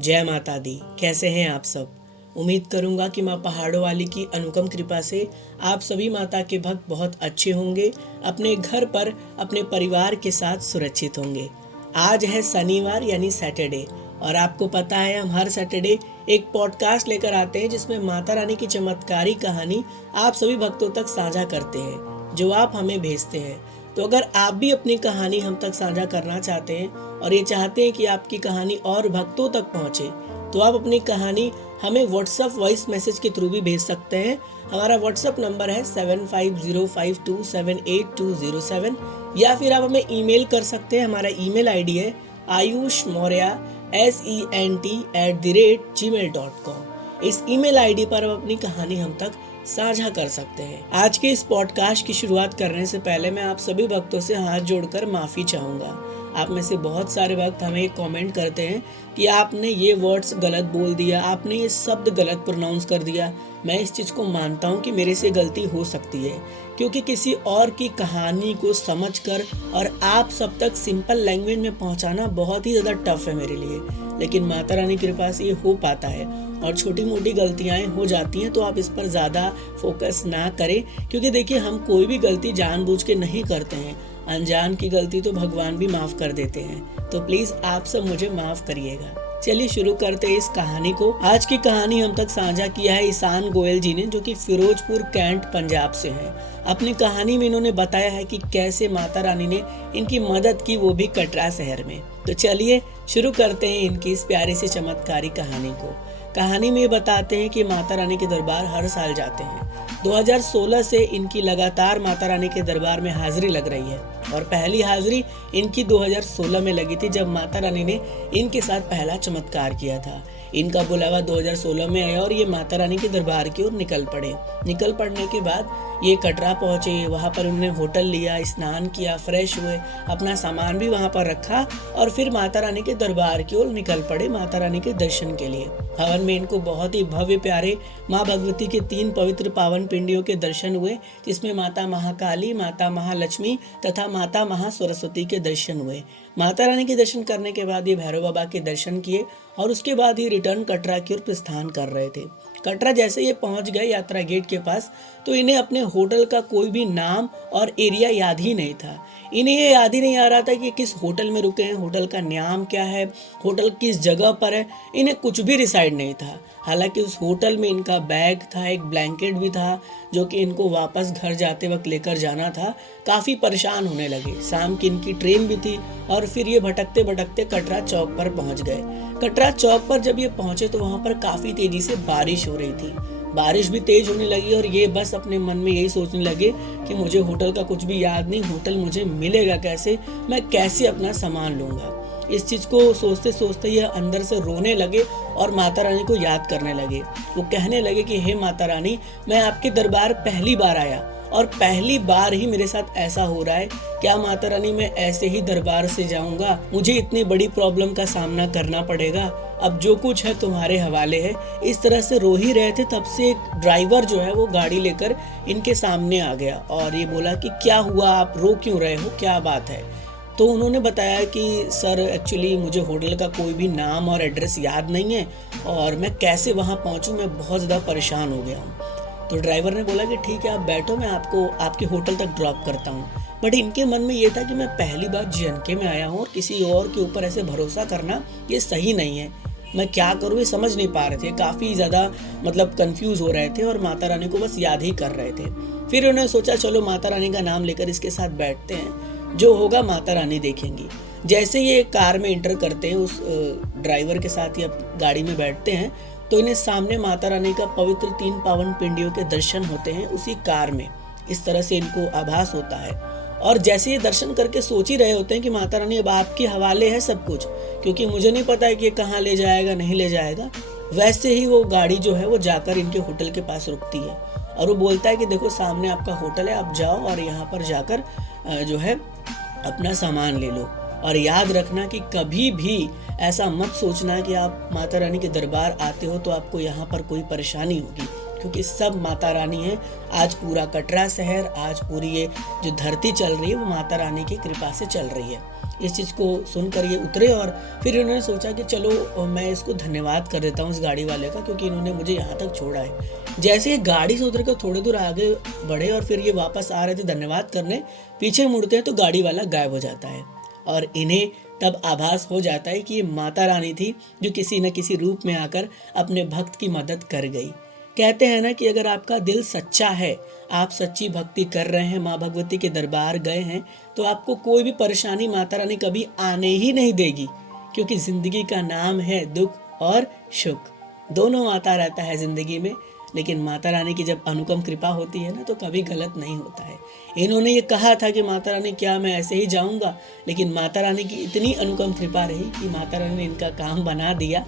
जय माता दी। कैसे हैं आप सब। उम्मीद करूंगा कि माँ पहाड़ों वाली की अनुपम कृपा से आप सभी माता के भक्त बहुत अच्छे होंगे, अपने घर पर अपने परिवार के साथ सुरक्षित होंगे। आज है शनिवार यानी सैटरडे, और आपको पता है हम हर सैटरडे एक पॉडकास्ट लेकर आते हैं जिसमें माता रानी की चमत्कारी कहानी आप सभी भक्तों तक साझा करते हैं जो आप हमें भेजते हैं। तो अगर आप भी अपनी कहानी हम तक साझा करना चाहते हैं और ये चाहते हैं कि आपकी कहानी और भक्तों तक पहुंचे, तो आप अपनी कहानी हमें व्हाट्सएप वॉइस मैसेज के थ्रू भी भेज सकते हैं। हमारा व्हाट्सएप नंबर है 7505278207, या फिर आप हमें ईमेल कर सकते हैं। हमारा ईमेल आईडी है ayushmaurya@gmail.com। इस ईमेल आईडी पर आप अपनी कहानी हम तक साझा कर सकते हैं। आज के इस पॉडकास्ट की शुरुआत करने से पहले मैं आप सभी भक्तों से हाथ जोड़कर माफ़ी चाहूँगा। आप में से बहुत सारे भक्त हमें कमेंट करते हैं कि आपने ये वर्ड्स गलत बोल दिया, आपने ये शब्द गलत प्रोनाउंस कर दिया। मैं इस चीज़ को मानता हूँ कि मेरे से गलती हो सकती है, क्योंकि किसी और की कहानी को समझकर और आप सब तक सिंपल लैंग्वेज में पहुँचाना बहुत ही ज़्यादा टफ है मेरे लिए, लेकिन माता रानी की कृपा से ये हो पाता है। और छोटी मोटी गलतियाँ हो जाती हैं तो आप इस पर ज़्यादा फोकस ना करें, क्योंकि देखिए हम कोई भी गलती जानबूझ के नहीं करते हैं। अनजान की गलती तो भगवान भी माफ़ कर देते हैं। तो प्लीज़ आप सब मुझे माफ़ करिएगा। चलिए शुरू करते हैं इस कहानी को। आज की कहानी हम तक साझा किया है ईशान गोयल जी ने, जो कि फिरोजपुर कैंट पंजाब से हैं। अपनी कहानी में इन्होंने बताया है कि कैसे माता रानी ने इनकी मदद की, वो भी कटरा शहर में। तो चलिए शुरू करते हैं इनकी इस प्यारी सी चमत्कारी कहानी को। कहानी में बताते हैं कि माता रानी के दरबार हर साल जाते हैं। 2016 से इनकी लगातार माता रानी के दरबार में हाजिरी लग रही है, और पहली हाजिरी इनकी 2016 में लगी थी, जब माता रानी ने इनके साथ पहला चमत्कार किया था। इनका बुलावा 2016 में आया और ये माता रानी के दरबार की ओर निकल पड़ने के बाद ये कटरा पहुँचे। वहाँ पर उन्होंने होटल लिया, स्नान किया, फ्रेश हुए, अपना सामान भी वहाँ पर रखा और फिर माता रानी के दरबार की ओर निकल पड़े माता रानी के दर्शन के लिए। हवन में इनको बहुत ही भव्य प्यारे माँ भगवती के 3 पवित्र पावन पिंडियों के दर्शन हुए, जिसमें माता महाकाली, माता महालक्ष्मी तथा माता महासरस्वती के दर्शन हुए। माता रानी के दर्शन करने के बाद ये भैरव बाबा के दर्शन किए और उसके बाद ये रिटर्न कटरा की ओर प्रस्थान कर रहे थे। कटरा जैसे ये पहुंच गए यात्रा गेट के पास, तो इन्हें अपने होटल का कोई भी नाम और एरिया याद ही नहीं था। इन्हें ये याद ही नहीं आ रहा था कि किस होटल में रुके हैं, होटल का नाम क्या है, होटल किस जगह पर है। इन्हें कुछ भी डिसाइड नहीं था। हालांकि उस होटल में इनका बैग था, एक ब्लैंकेट भी था, जो कि इनको वापस घर जाते वक्त लेकर जाना था। काफ़ी परेशान होने लगे। शाम की इनकी ट्रेन भी थी और फिर ये भटकते भटकते कटरा चौक पर पहुंच गए। कटरा चौक पर जब ये पहुंचे तो वहां पर काफ़ी तेजी से बारिश हो रही थी। बारिश भी तेज होने लगी और ये बस अपने मन में यही सोचने लगे कि मुझे होटल का कुछ भी याद नहीं, होटल मुझे मिलेगा कैसे, मैं कैसे अपना सामान लूँगा। इस चीज़ को सोचते सोचते ये अंदर से रोने लगे और माता रानी को याद करने लगे। वो कहने लगे कि हे माता रानी, मैं आपके दरबार पहली बार आया और पहली बार ही मेरे साथ ऐसा हो रहा है। क्या माता रानी मैं ऐसे ही दरबार से जाऊंगा? मुझे इतनी बड़ी प्रॉब्लम का सामना करना पड़ेगा। अब जो कुछ है तुम्हारे हवाले है। इस तरह से रो ही रहे थे, तब से एक ड्राइवर जो है वो गाड़ी लेकर इनके सामने आ गया और ये बोला कि क्या हुआ, आप रो क्यों रहे हो, क्या बात है? तो उन्होंने बताया कि सर एक्चुअली मुझे होटल का कोई भी नाम और एड्रेस याद नहीं है और मैं कैसे वहाँ पहुँचूँ, मैं बहुत ज़्यादा परेशान हो गया हूँ। तो ड्राइवर ने बोला कि ठीक है आप बैठो, मैं आपको आपके होटल तक ड्रॉप करता हूँ। बट इनके मन में ये था कि मैं पहली बार जीएनके में आया हूँ और किसी और के ऊपर ऐसे भरोसा करना ये सही नहीं है। मैं क्या करूँ ये समझ नहीं पा रहे थे, काफ़ी ज़्यादा कंफ्यूज हो रहे थे और माता रानी को बस याद ही कर रहे थे। फिर उन्होंने सोचा चलो माता रानी का नाम लेकर इसके साथ बैठते हैं, जो होगा माता रानी देखेंगी। जैसे ये कार में एंटर करते हैं, उस ड्राइवर के साथ या गाड़ी में बैठते हैं, तो इन्हें सामने माता रानी का पवित्र 3 पावन पिंडियों के दर्शन होते हैं उसी कार में। इस तरह से इनको आभास होता है और जैसे ये दर्शन करके सोच ही रहे होते हैं कि माता रानी अब आपके हवाले है सब कुछ, क्योंकि मुझे नहीं पता है कि ये कहाँ ले जाएगा नहीं ले जाएगा। वैसे ही वो गाड़ी जो है वो जाकर इनके होटल के पास रुकती है और वो बोलता है कि देखो सामने आपका होटल है, आप जाओ और यहाँ पर जाकर जो है अपना सामान ले लो। और याद रखना कि कभी भी ऐसा मत सोचना कि आप माता रानी के दरबार आते हो तो आपको यहाँ पर कोई परेशानी होगी। क्योंकि सब माता रानी है। आज पूरा कटरा शहर, आज पूरी ये जो धरती चल रही है वो माता रानी की कृपा से चल रही है। इस चीज़ को सुनकर ये उतरे और फिर इन्होंने सोचा कि चलो मैं इसको धन्यवाद कर देता हूँ इस गाड़ी वाले का, क्योंकि इन्होंने मुझे यहाँ तक छोड़ा है। जैसे ये गाड़ी से उतर कर थोड़ी दूर आगे बढ़े और फिर ये वापस आ रहे थे धन्यवाद करने, पीछे मुड़ते हैं तो गाड़ी वाला गायब हो जाता है और इन्हें तब आभास हो जाता है कि ये माता रानी थी जो किसी न किसी रूप में आकर अपने भक्त की मदद कर गई। कहते हैं ना कि अगर आपका दिल सच्चा है, आप सच्ची भक्ति कर रहे हैं, माँ भगवती के दरबार गए हैं, तो आपको कोई भी परेशानी माता रानी कभी आने ही नहीं देगी, क्योंकि ज़िंदगी का नाम है दुख और सुख, दोनों आता रहता है ज़िंदगी में। लेकिन माता रानी की जब अनुपम कृपा होती है ना, तो कभी गलत नहीं होता है। इन्होंने ये कहा था कि माता रानी क्या मैं ऐसे ही जाऊंगा, लेकिन माता रानी की इतनी अनुपम कृपा रही कि माता रानी ने इनका काम बना दिया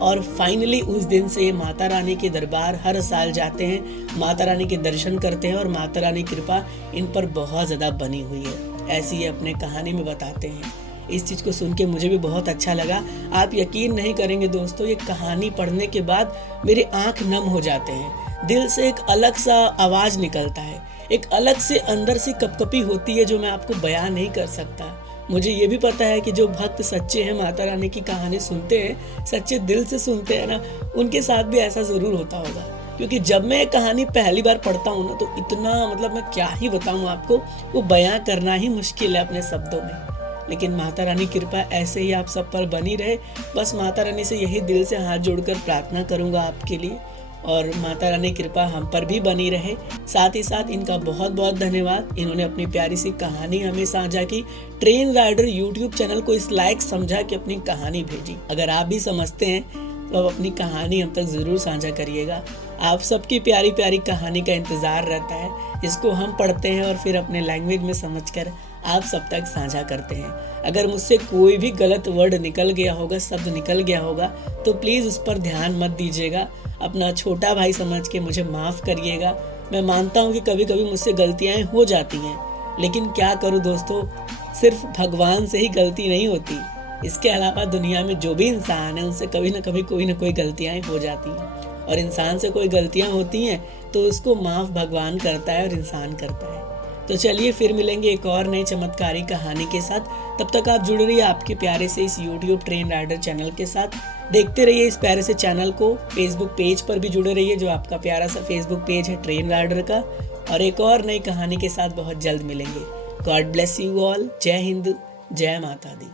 और फाइनली उस दिन से माता रानी के दरबार हर साल जाते हैं, माता रानी के दर्शन करते हैं और माता रानी की कृपा इन पर बहुत ज़्यादा बनी हुई है। ऐसी ये अपने कहानी में बताते हैं। इस चीज़ को सुन के मुझे भी बहुत अच्छा लगा। आप यकीन नहीं करेंगे दोस्तों, ये कहानी पढ़ने के बाद मेरे आँख नम हो जाते हैं। दिल से एक अलग सा आवाज़ निकलता है, एक अलग से अंदर से कपकपी होती है जो मैं आपको बयान नहीं कर सकता। मुझे ये भी पता है कि जो भक्त सच्चे हैं, माता रानी की कहानी सुनते हैं, सच्चे दिल से सुनते हैं ना, उनके साथ भी ऐसा ज़रूर होता होगा। क्योंकि जब मैं एक कहानी पहली बार पढ़ता हूँ ना, तो इतना मैं क्या ही बताऊँ आपको, वो बयां करना ही मुश्किल है अपने शब्दों में। लेकिन माता रानी कृपा ऐसे ही आप सब पर बनी रहे। बस माता रानी से यही दिल से हाथ जोड़कर प्रार्थना करूँगा आपके लिए, और माता रानी कृपा हम पर भी बनी रहे। साथ ही साथ इनका बहुत बहुत धन्यवाद, इन्होंने अपनी प्यारी सी कहानी हमें साझा की। ट्रेन राइडर यूट्यूब चैनल को इस लायक समझा कि अपनी कहानी भेजी। अगर आप भी समझते हैं तो आप अपनी कहानी हम तक ज़रूर साझा करिएगा। आप सबकी प्यारी प्यारी कहानी का इंतज़ार रहता है, जिसको हम पढ़ते हैं और फिर अपने लैंग्वेज में समझकर आप सब तक साझा करते हैं। अगर मुझसे कोई भी गलत वर्ड निकल गया होगा, शब्द निकल गया होगा, तो प्लीज़ उस पर ध्यान मत दीजिएगा। अपना छोटा भाई समझ के मुझे माफ़ करिएगा। मैं मानता हूँ कि कभी कभी मुझसे गलतियाँ हो जाती हैं, लेकिन क्या करूँ दोस्तों, सिर्फ भगवान से ही गलती नहीं होती। इसके अलावा दुनिया में जो भी इंसान है, उनसे कभी ना कभी कोई ना कोई गलतियाँ हो जाती हैं, और इंसान से कोई गलतियाँ होती हैं तो उसको माफ़ भगवान करता है और इंसान करता है। तो चलिए फिर मिलेंगे एक और नई चमत्कारी कहानी के साथ। तब तक आप जुड़े रहिए आपके प्यारे से इस YouTube ट्रेन राइडर चैनल के साथ। देखते रहिए इस प्यारे से चैनल को। फेसबुक पेज पर भी जुड़े रहिए, जो आपका प्यारा सा फेसबुक पेज है ट्रेन राइडर का। और एक और नई कहानी के साथ बहुत जल्द मिलेंगे। God bless you all. जय हिंद, जय माता दी।